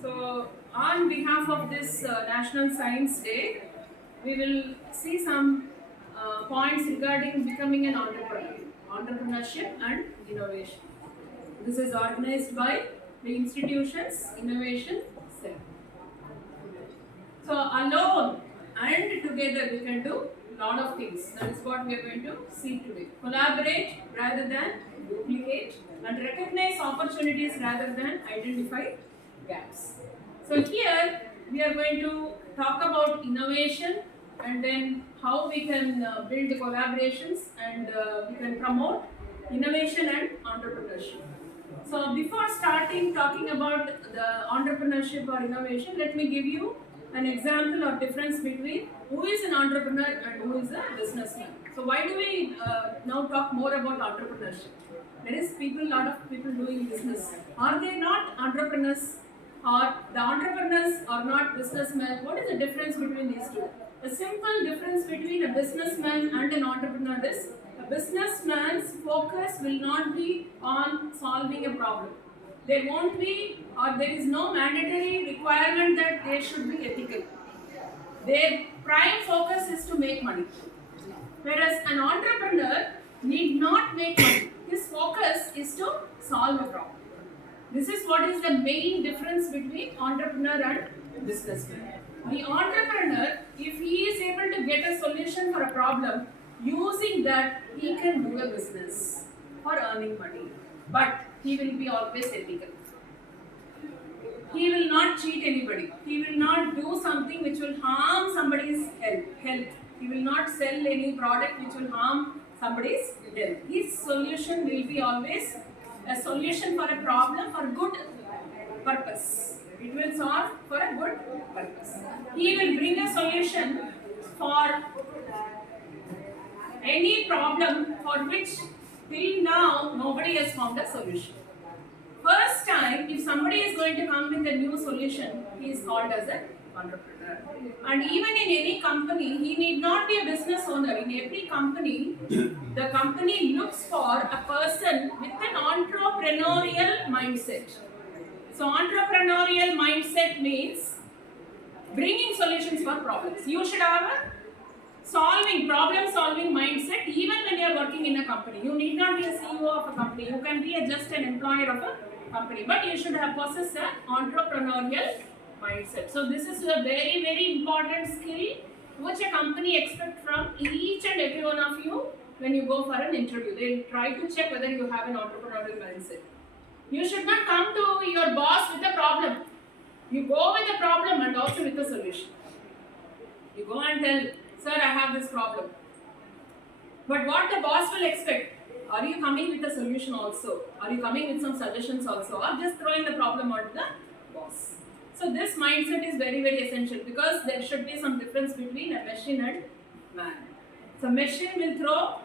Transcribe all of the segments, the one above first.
So, on behalf of this National Science Day, we will see some points regarding becoming an entrepreneur, entrepreneurship and innovation. This is organized by the institution's innovation cell. So, alone and together we can do a lot of things. That is what we are going to see today. Collaborate rather than duplicate and recognize opportunities rather than identify gaps. So, here we are going to talk about innovation and then how we can build collaborations and we can promote innovation and entrepreneurship. So before starting talking about the entrepreneurship or innovation, let me give you an example or difference between who is an entrepreneur and who is a businessman. So why do we now talk more about entrepreneurship? There is people, lot of people doing business. Are they not entrepreneurs? Or the entrepreneurs are not businessmen? What is the difference between these two? The simple difference between a businessman and an entrepreneur is a businessman's focus will not be on solving a problem. There won't be, or there is no mandatory requirement that they should be ethical. Their prime focus is to make money. Whereas an entrepreneur need not make money. His focus is to solve a problem. This is what is the main difference between entrepreneur and businessman. The entrepreneur, if he is able to get a solution for a problem, using that he can do a business for earning money. But he will be always ethical. He will not cheat anybody. He will not do something which will harm somebody's health. He will not sell any product which will harm somebody's health. His solution will be always a solution for a problem for good purpose. It will solve for a good purpose. He will bring a solution for any problem for which till now nobody has found a solution. First time, if somebody is going to come with a new solution, he is called as an entrepreneur. And even in any company, he need not be a business owner. In every company, the company looks for a person with an entrepreneurial mindset. So entrepreneurial mindset means bringing solutions for problems. You should have a problem solving mindset even when you are working in a company. You need not be a CEO of a company. You can be just an employer of a company, but you should have possessed an entrepreneurial mindset. So this is a very, very important skill which a company expects from each and every one of you when you go for an interview. They try to check whether you have an entrepreneurial mindset. You should not come to your boss with a problem. You go with a problem and also with a solution. You go and tell, sir, I have this problem. But what the boss will expect? Are you coming with a solution also? Are you coming with some suggestions also? Or just throwing the problem on the boss? So this mindset is very, very essential because there should be some difference between a machine and man. So machine will throw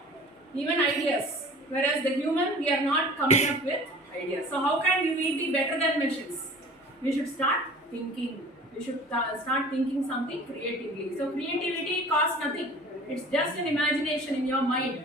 even ideas, whereas the human, we are not coming up with ideas. So how can we be better than machines? We should start thinking. We should start thinking something creatively. So creativity costs nothing. It's just an imagination in your mind.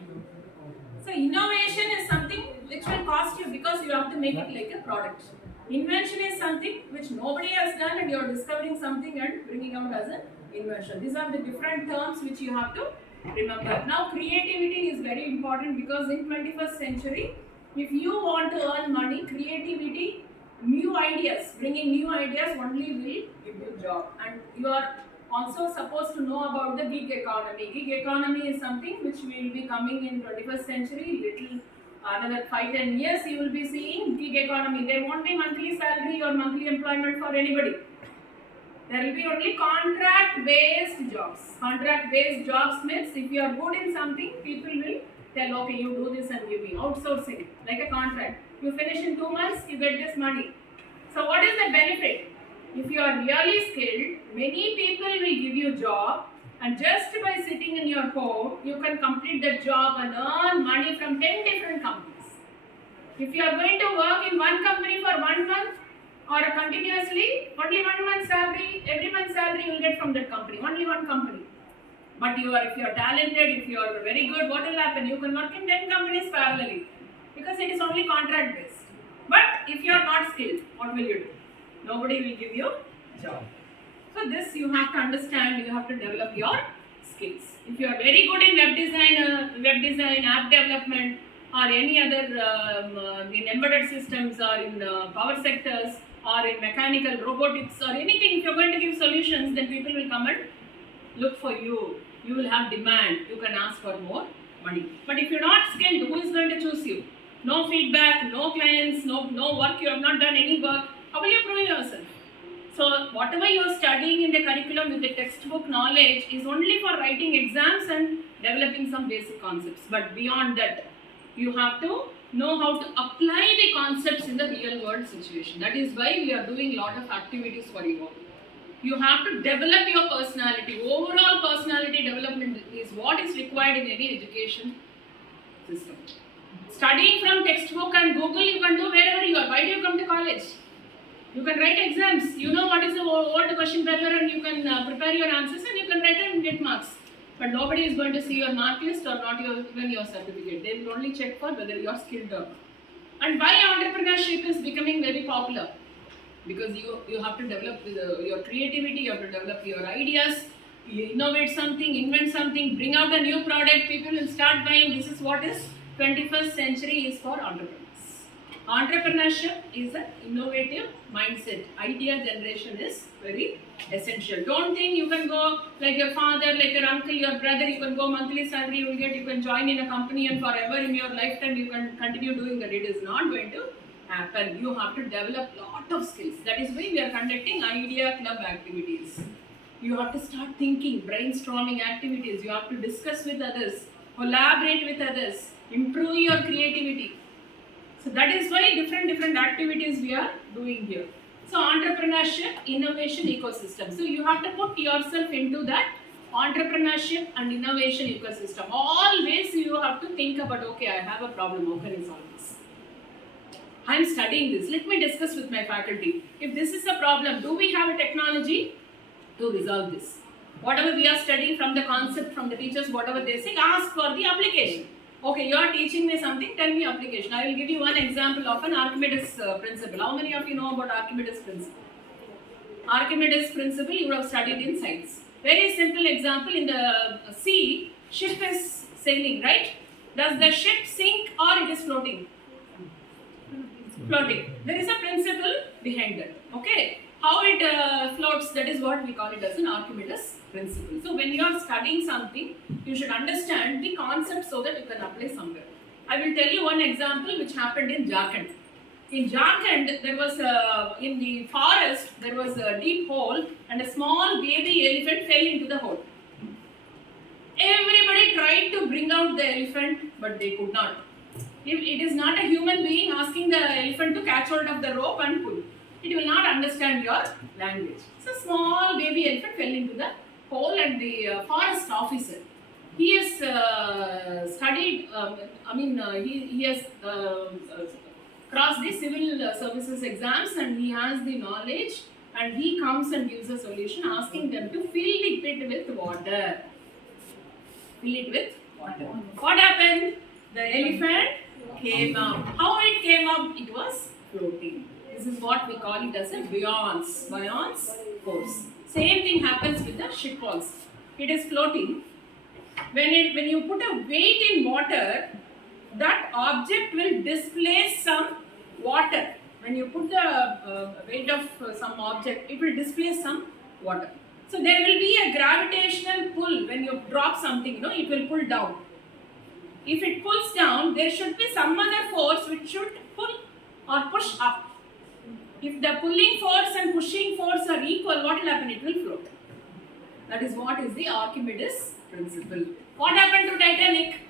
So innovation is something which will cost you because you have to make it like a product. Invention is something which nobody has done and you are discovering something and bringing out as an invention. These are the different terms which you have to remember. Now creativity is very important because in 21st century, if you want to earn money, creativity, new ideas, bringing new ideas only will give you job. And you are also supposed to know about the gig economy. Gig economy is something which will be coming in 21st century, little another 5-10 years you will be seeing gig economy. There won't be monthly salary or monthly employment for anybody. There will be only contract based jobs. Contract based jobs means if you are good in something, people will tell, okay, you do this and give me outsourcing, like a contract. You finish in 2 months, you get this money. So what is the benefit? If you are really skilled, many people will give you job, and just by sitting in your home, you can complete the job and earn money from 10 different companies. If you are going to work in one company for 1 month or continuously, only 1 month salary, every month salary you will get from that company, only one company. But if you are talented, if you are very good, what will happen? You can work in 10 companies parallelly because it is only contract based. But if you are not skilled, what will you do? Nobody will give you job. So this you have to understand, you have to develop your skills. If you are very good in web design, app development, or any other in embedded systems, or in power sectors, or in mechanical robotics, or anything, if you're going to give solutions, then people will come and look for you. You will have demand. You can ask for more money. But if you're not skilled, who is going to choose you? No feedback, no clients, no work. You have not done any work. How will you prove yourself? So whatever you are studying in the curriculum with the textbook knowledge is only for writing exams and developing some basic concepts. But beyond that, you have to know how to apply the concepts in the real world situation. That is why we are doing a lot of activities for you all. You have to develop your personality. Overall personality development is what is required in any education system. Studying from textbook and Google you can do wherever you are. Why do you come to college? You can write exams. You know what is the old question paper and you can prepare your answers and you can write and get marks. But nobody is going to see your mark list or not even your certificate. They will only check for whether you are skilled or not. And why entrepreneurship is becoming very popular? Because you have to develop your creativity, you have to develop your ideas, you innovate something, invent something, bring out a new product, people will start buying. This is what is 21st century is for entrepreneurs. Entrepreneurship is an innovative mindset. Idea generation is very essential. Don't think you can go like your father, like your uncle, your brother, you can go monthly salary you will get, you can join in a company and forever in your lifetime you can continue doing that. It is not going to happen. You have to develop lot of skills. That is why we are conducting idea club activities. You have to start thinking, brainstorming activities. You have to discuss with others, collaborate with others, improve your creativity. So that is why different activities we are doing here. So entrepreneurship, innovation ecosystem. So you have to put yourself into that entrepreneurship and innovation ecosystem. Always you have to think about, okay, I have a problem, how can I solve this? I am studying this. Let me discuss with my faculty. If this is a problem, do we have a technology to resolve this? Whatever we are studying from the concept, from the teachers, whatever they say, ask for the application. Okay, you are teaching me something, tell me application. I will give you one example of an Archimedes principle. How many of you know about Archimedes principle? Archimedes principle you have studied in science. Very simple example, in the sea, ship is sailing, right? Does the ship sink or it is floating? Floating. There is a principle behind that. Okay. How it floats, that is what we call it as an Archimedes principle. So when you are studying something, you should understand the concept so that you can apply somewhere. I will tell you one example which happened in Jharkhand. In Jharkhand, there was in the forest, there was a deep hole and a small baby elephant fell into the hole. Everybody tried to bring out the elephant, but they could not. If it is not a human being asking the elephant to catch hold of the rope and pull, it will not understand your language. So small baby elephant fell into the hole and the forest officer, he has studied, he has crossed the civil services exams and he has the knowledge and he comes and gives a solution asking them to fill the pit with water. Fill it with water. What happened? The elephant came up. How it came up? It was floating. This is what we call it as a buoyance force. Same thing happens with the ship also. It is floating. When you put a weight in water, that object will displace some water. When you put the weight of some object, it will displace some water. So there will be a gravitational pull when you drop something, it will pull down. If it pulls down, there should be some other force which should pull or push up. If the pulling force and pushing force are equal, what will happen? It will float. That is what is the Archimedes principle. What happened to Titanic?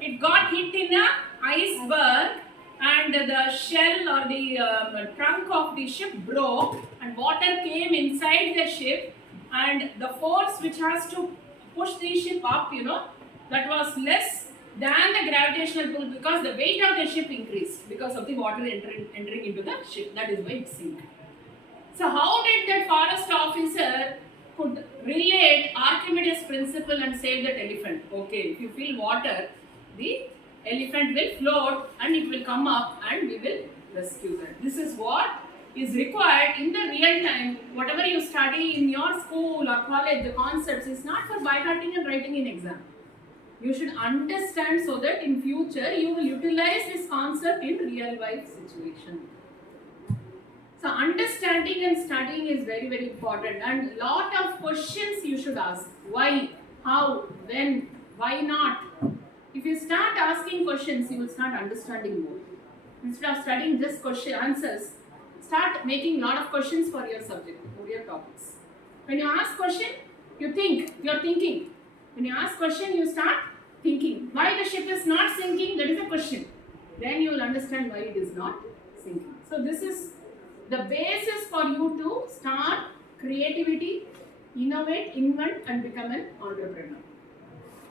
It got hit in an iceberg and the shell or the trunk of the ship broke and water came inside the ship and the force which has to push the ship up, that was less than the gravitational pull because the weight of the ship increased because of the water entering into the ship. That is why it sank. So how did that forest officer could relate Archimedes principle and save that elephant? Okay, if you fill water, the elephant will float and it will come up and we will rescue that. This is what is required in the real time. Whatever you study in your school or college, the concepts is not for by-hearting and writing in exam. You should understand so that in future you will utilize this concept in real life situation. So understanding and studying is very, very important, and lot of questions you should ask. Why, how, when, why not? If you start asking questions, you will start understanding more. Instead of studying just question answers, start making lot of questions for your subject, for your topics. When you ask question, you think, you are thinking. When you ask question, you start thinking. Why the ship is not sinking? That is a question. Then you will understand why it is not sinking. So this is the basis for you to start creativity, innovate, invent, and become an entrepreneur.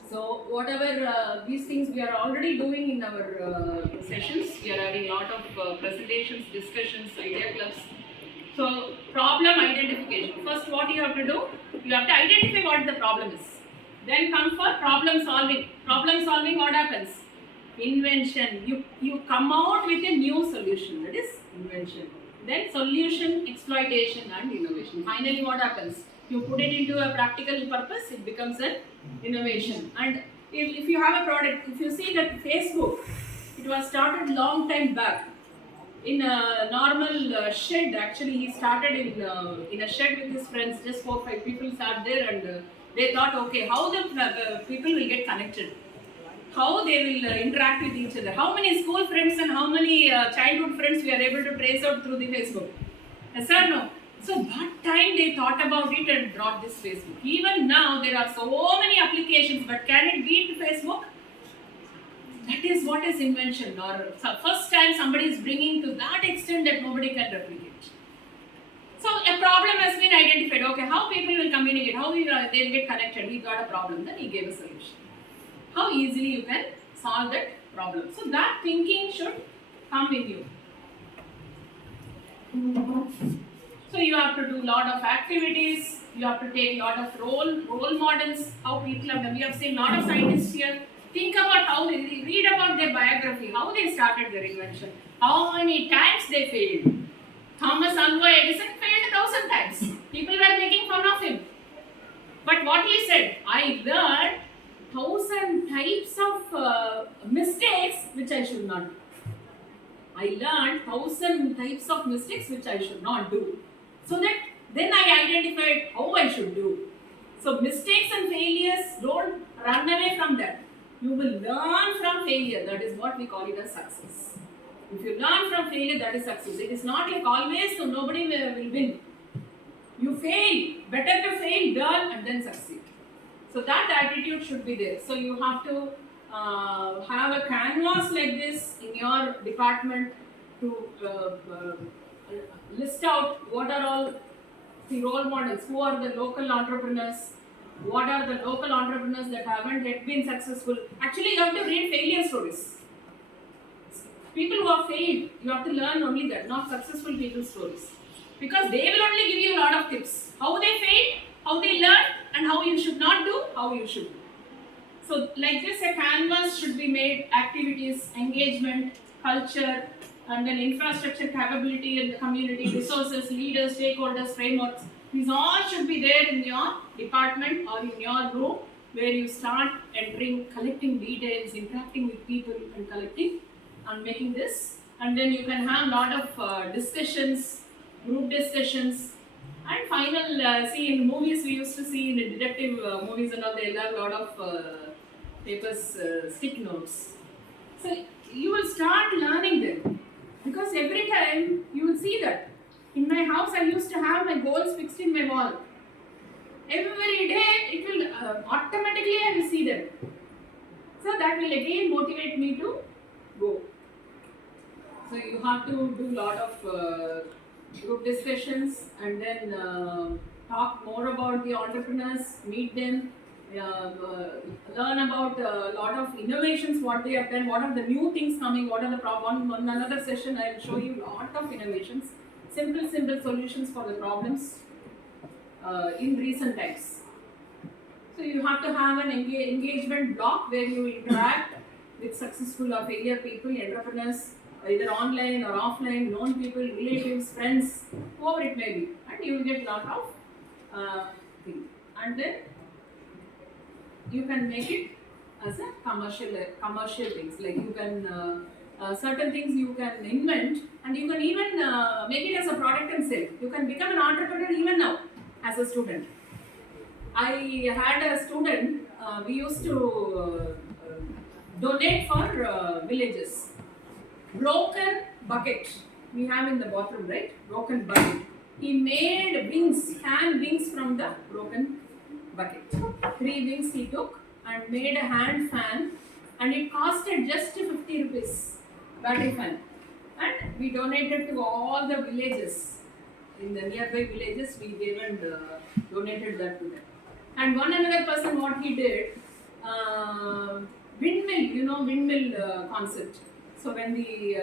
So whatever these things we are already doing in our sessions, we are having a lot of presentations, discussions, idea clubs. So problem identification. First, what you have to do? You have to identify what the problem is. Then come for problem solving. Problem solving, what happens? Invention. You come out with a new solution. That is invention. Then solution, exploitation, and innovation. Finally, what happens? You put it into a practical purpose, it becomes an innovation. And if you have a product, if you see that Facebook, it was started long time back in a normal shed. Actually, he started in a shed with his friends. Just 4-5 people sat there, and they thought, okay, how the people will get connected, how they will interact with each other, how many school friends and how many childhood friends we are able to trace out through the Facebook. Yes or no? So that time they thought about it and brought this Facebook. Even now there are so many applications, but can it beat Facebook? That is what is invention. Or first time somebody is bringing to that extent that nobody can replicate. So a problem has been identified. Okay, how people will communicate, how they will get connected. He got a problem, then he gave a solution. How easily you can solve that problem. So that thinking should come in you. So you have to do a lot of activities, you have to take a lot of role models, how people have done. We have seen a lot of scientists here. Think about how they read about their biography, how they started their invention, how many times they failed. Thomas Alva Edison failed 1,000 times. People were making fun of him. But what he said, I learned 1,000 types of mistakes which I should not do. I learned 1,000 types of mistakes which I should not do. So that then I identified how I should do. So mistakes and failures, don't run away from that. You will learn from failure. That is what we call it as success. If you learn from failure, that is success. It is not like always, so nobody will win. You fail. Better to fail, learn, and then succeed. So that attitude should be there. So you have to have a canvas like this in your department to list out what are all the role models, who are the local entrepreneurs, what are the local entrepreneurs that haven't yet been successful. Actually, you have to read failure stories. People who have failed, you have to learn only that, not successful people's stories. Because they will only give you a lot of tips. How they failed, how they learned, and how you should not do, how you should do. So like this, a canvas should be made, activities, engagement, culture, and then infrastructure capability in the community, resources, leaders, stakeholders, frameworks. These all should be there in your department or in your room where you start entering, collecting details, interacting with people and collecting and making this. And then you can have a lot of discussions, group discussions. And final, see in movies we used to see in the detective movies and all, they'll have a lot of papers, stick notes. So you will start learning them. Because every time you will see that. In my house, I used to have my goals fixed in my wall. Every day, it will automatically I will see them. So that will again motivate me to go. So you have to do a lot of group discussions and then talk more about the entrepreneurs, meet them, learn about a lot of innovations, what they have done, what are the new things coming, what are the problems. One another session I will show you a lot of innovations, simple solutions for the problems in recent times. So you have to have an engagement block where you interact with successful or failure people, entrepreneurs, either online or offline, known people, relatives, friends, whoever it may be, and you will get lot of things. And then you can make it as a commercial things, like you can certain things you can invent, and you can even make it as a product and sell. You can become an entrepreneur even now as a student. I had a student, we used to donate for villages. Broken bucket we have in the bathroom, right? Broken bucket. He made wings, fan wings from the broken bucket. 3 wings he took and made a hand fan, and it costed just 50 rupees. Battery fan. And we donated to all the villages. In the nearby villages, we gave and donated that to them. And one another person, what he did, windmill, windmill concept. So when the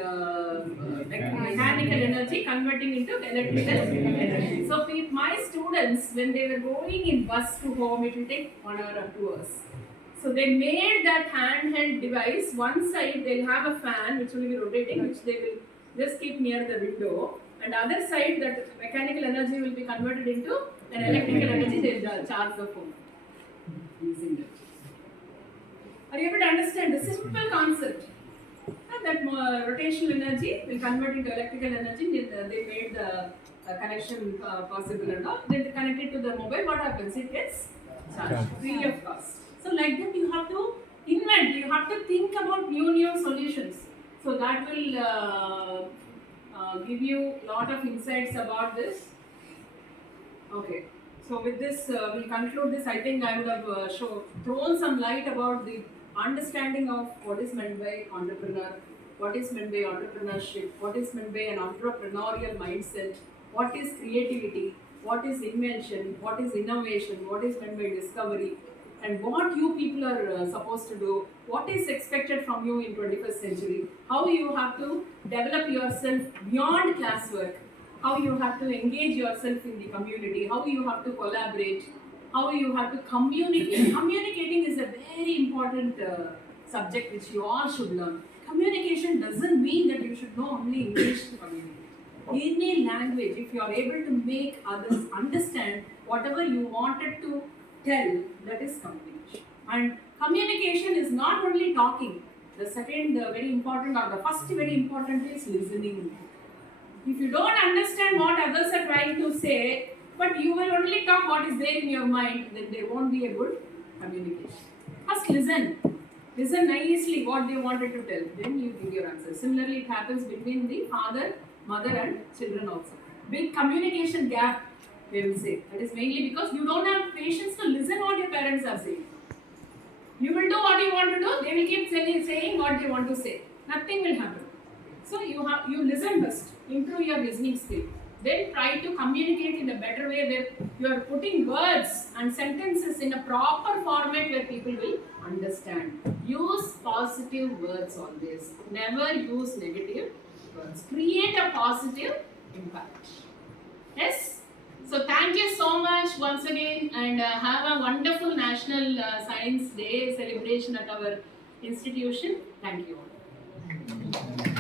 mechanical energy converting into electrical energy. So my students, when they were going in bus to home, it will take 1 hour or 2 hours. So they made that handheld device. One side they'll have a fan which will be rotating, which they will just keep near the window. And other side, that mechanical energy will be converted into an electrical energy. They'll charge the phone using that. Are you able to understand the simple concept? And that rotational energy will convert into electrical energy. They made the connection possible and all. Then they connect it to the mobile. What happens? It gets charged free of cost. So like that, you have to invent. You have to think about new solutions. So that will give you a lot of insights about this. Okay. So with this, we'll conclude this. I think I would have thrown some light about the understanding of what is meant by entrepreneur, what is meant by entrepreneurship, what is meant by an entrepreneurial mindset, what is creativity, what is invention, what is innovation, what is meant by discovery, and what you people are supposed to do, what is expected from you in 21st century, how you have to develop yourself beyond classwork, how you have to engage yourself in the community, how you have to collaborate, how you have to communicate. Communicating is a very important subject which you all should learn. Communication doesn't mean that you should know only English to communicate. Any language, if you are able to make others understand whatever you wanted to tell, that is communication. And communication is not only talking. The second very important, or the first very important, is listening. If you don't understand what others are trying to say, but you will only talk what is there in your mind, then there won't be a good communication. First listen. Listen nicely what they wanted to tell. Then you give your answer. Similarly, it happens between the father, mother and children also. Big communication gap, they will say. That is mainly because you don't have patience to listen what your parents are saying. You will do what you want to do, they will keep saying what they want to say. Nothing will happen. So you listen first. Improve your listening skill. Then try to communicate in a better way where you are putting words and sentences in a proper format where people will understand. Use positive words always. Never use negative words. Create a positive impact. Yes? So thank you so much once again, and have a wonderful National Science Day celebration at our institution. Thank you all.